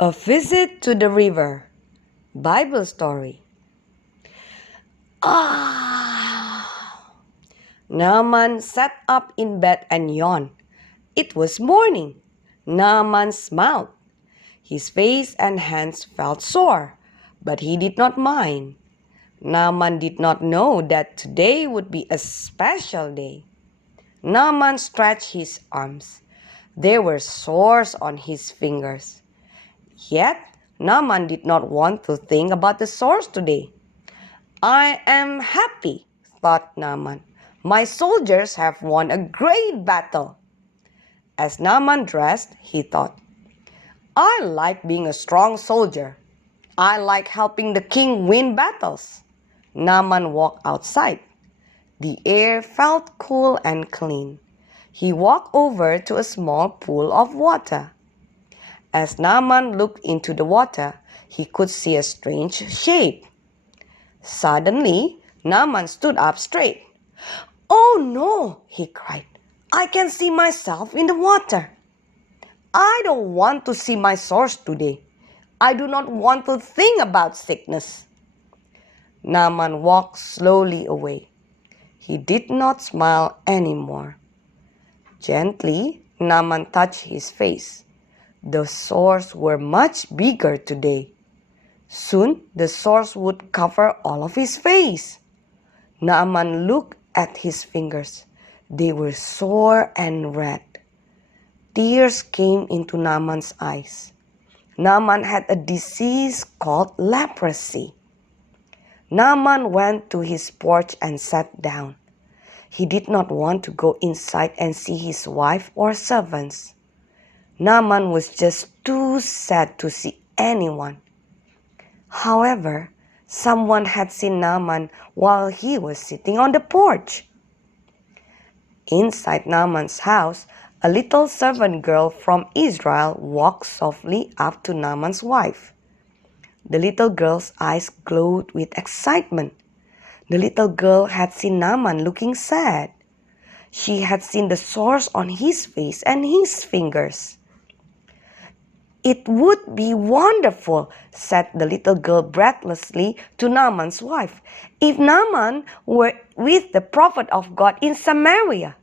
A Visit to the River. Bible Story. Naaman sat up in bed and yawned. It was morning. Naaman smiled. His face and hands felt sore, but he did not mind. Naaman did not know that today would be a special day. Naaman stretched his arms. There were sores on his fingers. Yet, Naaman did not want to think about the sores today. I am happy, thought Naaman. My soldiers have won a great battle. As Naaman dressed, he thought, I like being a strong soldier. I like helping the king win battles. Naaman walked outside. The air felt cool and clean. He walked over to a small pool of water. As Naaman looked into the water, he could see a strange shape. Suddenly, Naaman stood up straight. Oh no, he cried. I can see myself in the water. I don't want to see my sores today. I do not want to think about sickness. Naaman walked slowly away. He did not smile anymore. Gently, Naaman touched his face. The sores were much bigger today. Soon the sores would cover all of his face. Naaman looked at his fingers. They were sore and red. Tears came into Naaman's eyes. Naaman had a disease called leprosy. Naaman went to his porch and sat down. He did not want to go inside and see his wife or servants. Naaman was just too sad to see anyone. However, someone had seen Naaman while he was sitting on the porch. Inside Naaman's house, a little servant girl from Israel walked softly up to Naaman's wife. The little girl's eyes glowed with excitement. The little girl had seen Naaman looking sad. She had seen the sores on his face and his fingers. It would be wonderful, said the little girl breathlessly to Naaman's wife, if Naaman were with the prophet of God in Samaria.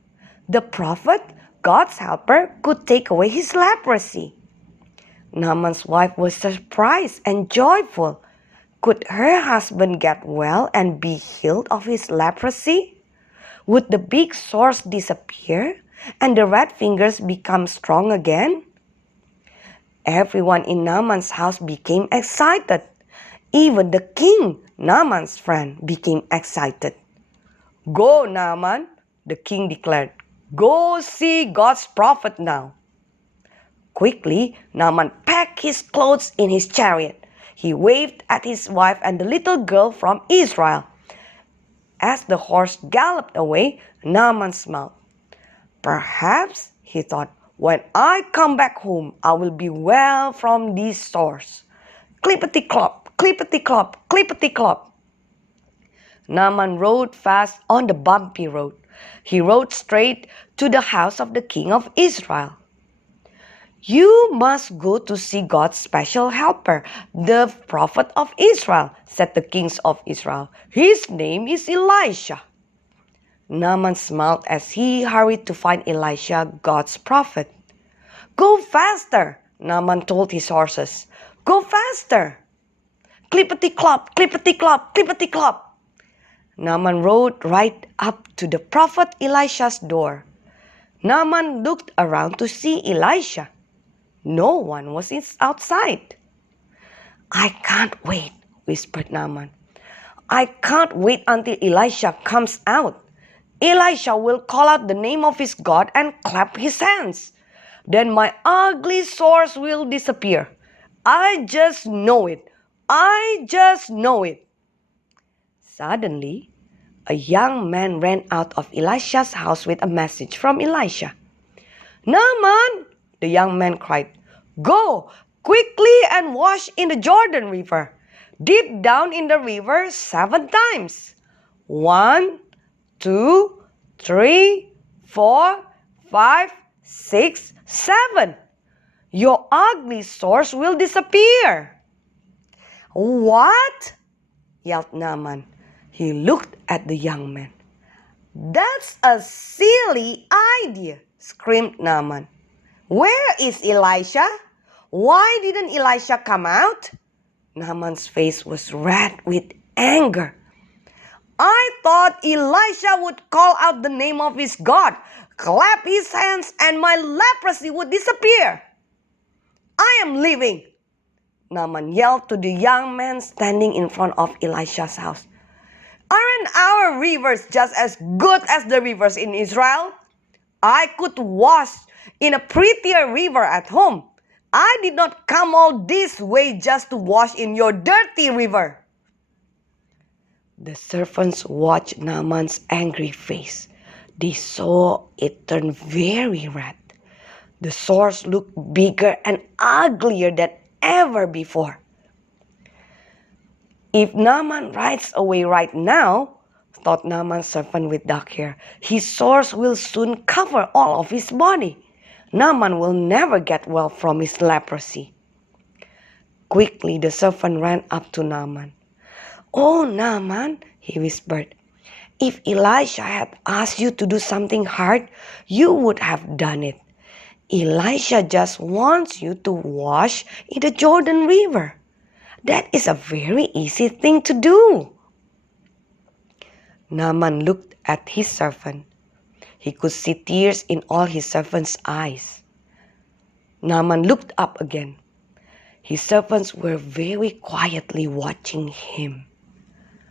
The prophet, God's helper, could take away his leprosy. Naaman's wife was surprised and joyful. Could her husband get well and be healed of his leprosy? Would the big sores disappear and the red fingers become strong again? Everyone in Naaman's house became excited. Even the king, Naaman's friend, became excited. Go, Naaman, the king declared. Go see God's prophet now. Quickly, Naaman packed his clothes in his chariot. He waved at his wife and the little girl from Israel. As the horse galloped away, Naaman smiled. Perhaps, he thought, when I come back home, I will be well from these sores. Clippity-clop, clippity-clop, clippity-clop. Naaman rode fast on the bumpy road. He rode straight to the house of the king of Israel. You must go to see God's special helper, the prophet of Israel, said the kings of Israel. His name is Elisha. Naaman smiled as he hurried to find Elisha, God's prophet. Go faster, Naaman told his horses. Go faster. Clippity-clop, clippity-clop, clippity-clop. Naaman rode right up to the prophet Elisha's door. Naaman looked around to see Elisha. No one was outside. I can't wait, whispered Naaman. I can't wait until Elisha comes out. Elisha will call out the name of his God and clap his hands. Then my ugly sores will disappear. I just know it. I just know it. Suddenly, a young man ran out of Elisha's house with a message from Elisha. Naaman, the young man cried, go quickly and wash in the Jordan River. Dip down in the river 7 times. 1, 2, 3, 4, 5, 6, 7. Your ugly sores will disappear." "What?" yelled Naaman. He looked at the young man. "That's a silly idea," screamed Naaman. "Where is Elisha? Why didn't Elisha come out?" Naaman's face was red with anger. "I thought Elisha would call out the name of his God, clap his hands, and my leprosy would disappear. I am leaving," Naaman yelled to the young man standing in front of Elisha's house. "Aren't our rivers just as good as the rivers in Israel? I could wash in a prettier river at home. I did not come all this way just to wash in your dirty river." The servants watched Naaman's angry face. They saw it turn very red. The sores looked bigger and uglier than ever before. "If Naaman rides away right now," thought Naaman's servant with dark hair, "his sores will soon cover all of his body. Naaman will never get well from his leprosy." Quickly the servant ran up to Naaman. "Oh, Naaman," he whispered, "if Elisha had asked you to do something hard, you would have done it. Elisha just wants you to wash in the Jordan River. That is a very easy thing to do." Naaman looked at his servant. He could see tears in all his servant's eyes. Naaman looked up again. His servants were very quietly watching him.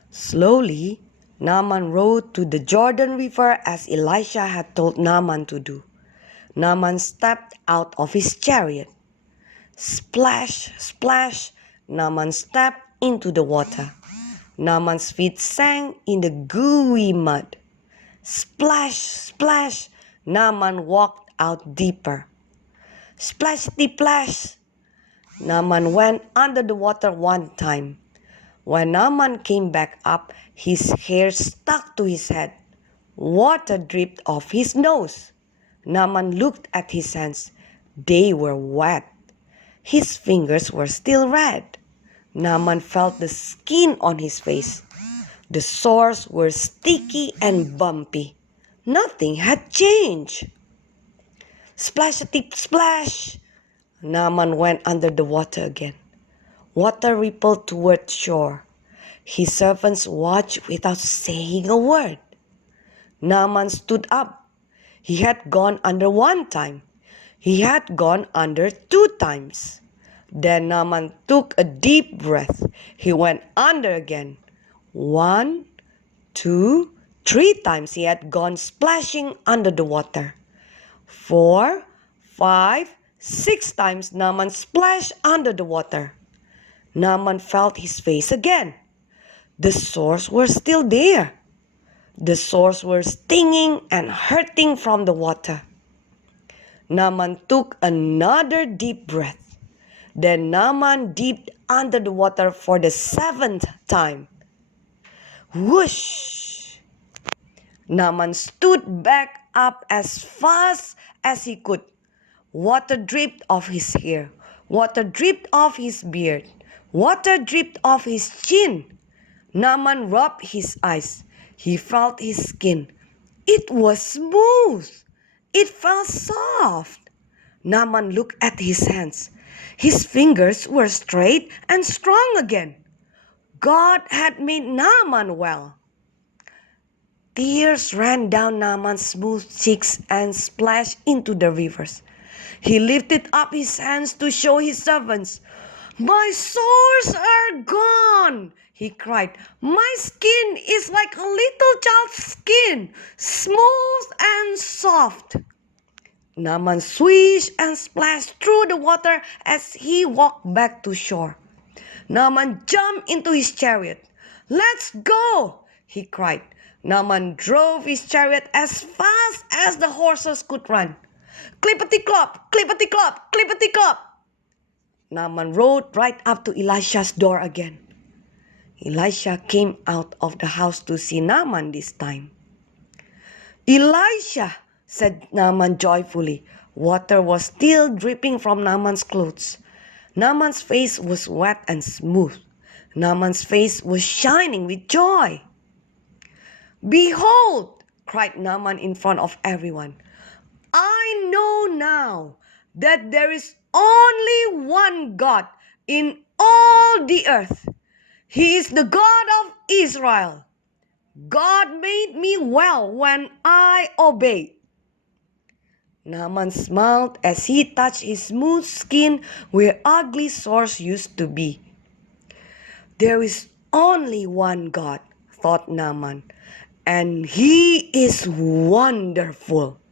Slowly, Naaman rode to the Jordan River as Elisha had told Naaman to do. Naaman stepped out of his chariot. Splash, splash, Naaman stepped into the water. Naaman's feet sank in the gooey mud. Splash, splash, Naaman walked out deeper. Splashty-splash, Naaman went under the water one time. When Naaman came back up, his hair stuck to his head. Water dripped off his nose. Naaman looked at his hands. They were wet. His fingers were still red. Naaman felt the skin on his face. The sores were sticky and bumpy. Nothing had changed. Splashety-splash! Naaman went under the water again. Water rippled toward shore. His servants watched without saying a word. Naaman stood up. He had gone under one time. He had gone under two times. Then Naaman took a deep breath. He went under again. 1, 2, 3 times he had gone splashing under the water. 4, 5, 6 times Naaman splashed under the water. Naaman felt his face again. The sores were still there. The sores were stinging and hurting from the water. Naaman took another deep breath. Then Naaman dipped under the water for the 7th time. Whoosh! Naaman stood back up as fast as he could. Water dripped off his hair. Water dripped off his beard. Water dripped off his chin. Naaman rubbed his eyes. He felt his skin. It was smooth. It felt soft. Naaman looked at his hands. His fingers were straight and strong again. God had made Naaman well. Tears ran down Naaman's smooth cheeks and splashed into the rivers. He lifted up his hands to show his servants. "My sores are gone," he cried. "My skin is like a little child's skin, smooth and soft." Naaman swished and splashed through the water as he walked back to shore. Naaman jumped into his chariot. "Let's go!" he cried. Naaman drove his chariot as fast as the horses could run. Clippity-clop, clippity-clop, clippity-clop. Naaman rode right up to Elisha's door again. Elisha came out of the house to see Naaman this time. "Elisha," said Naaman joyfully, Water was still dripping from Naaman's clothes. Naaman's face was wet and smooth. Naaman's face was shining with joy. "Behold!" cried Naaman in front of everyone. "I know now that there is only one God in all the earth. He is the God of Israel. God made me well when I obeyed." Naaman smiled as he touched his smooth skin where ugly sores used to be. "There is only one God," thought Naaman, "and he is wonderful."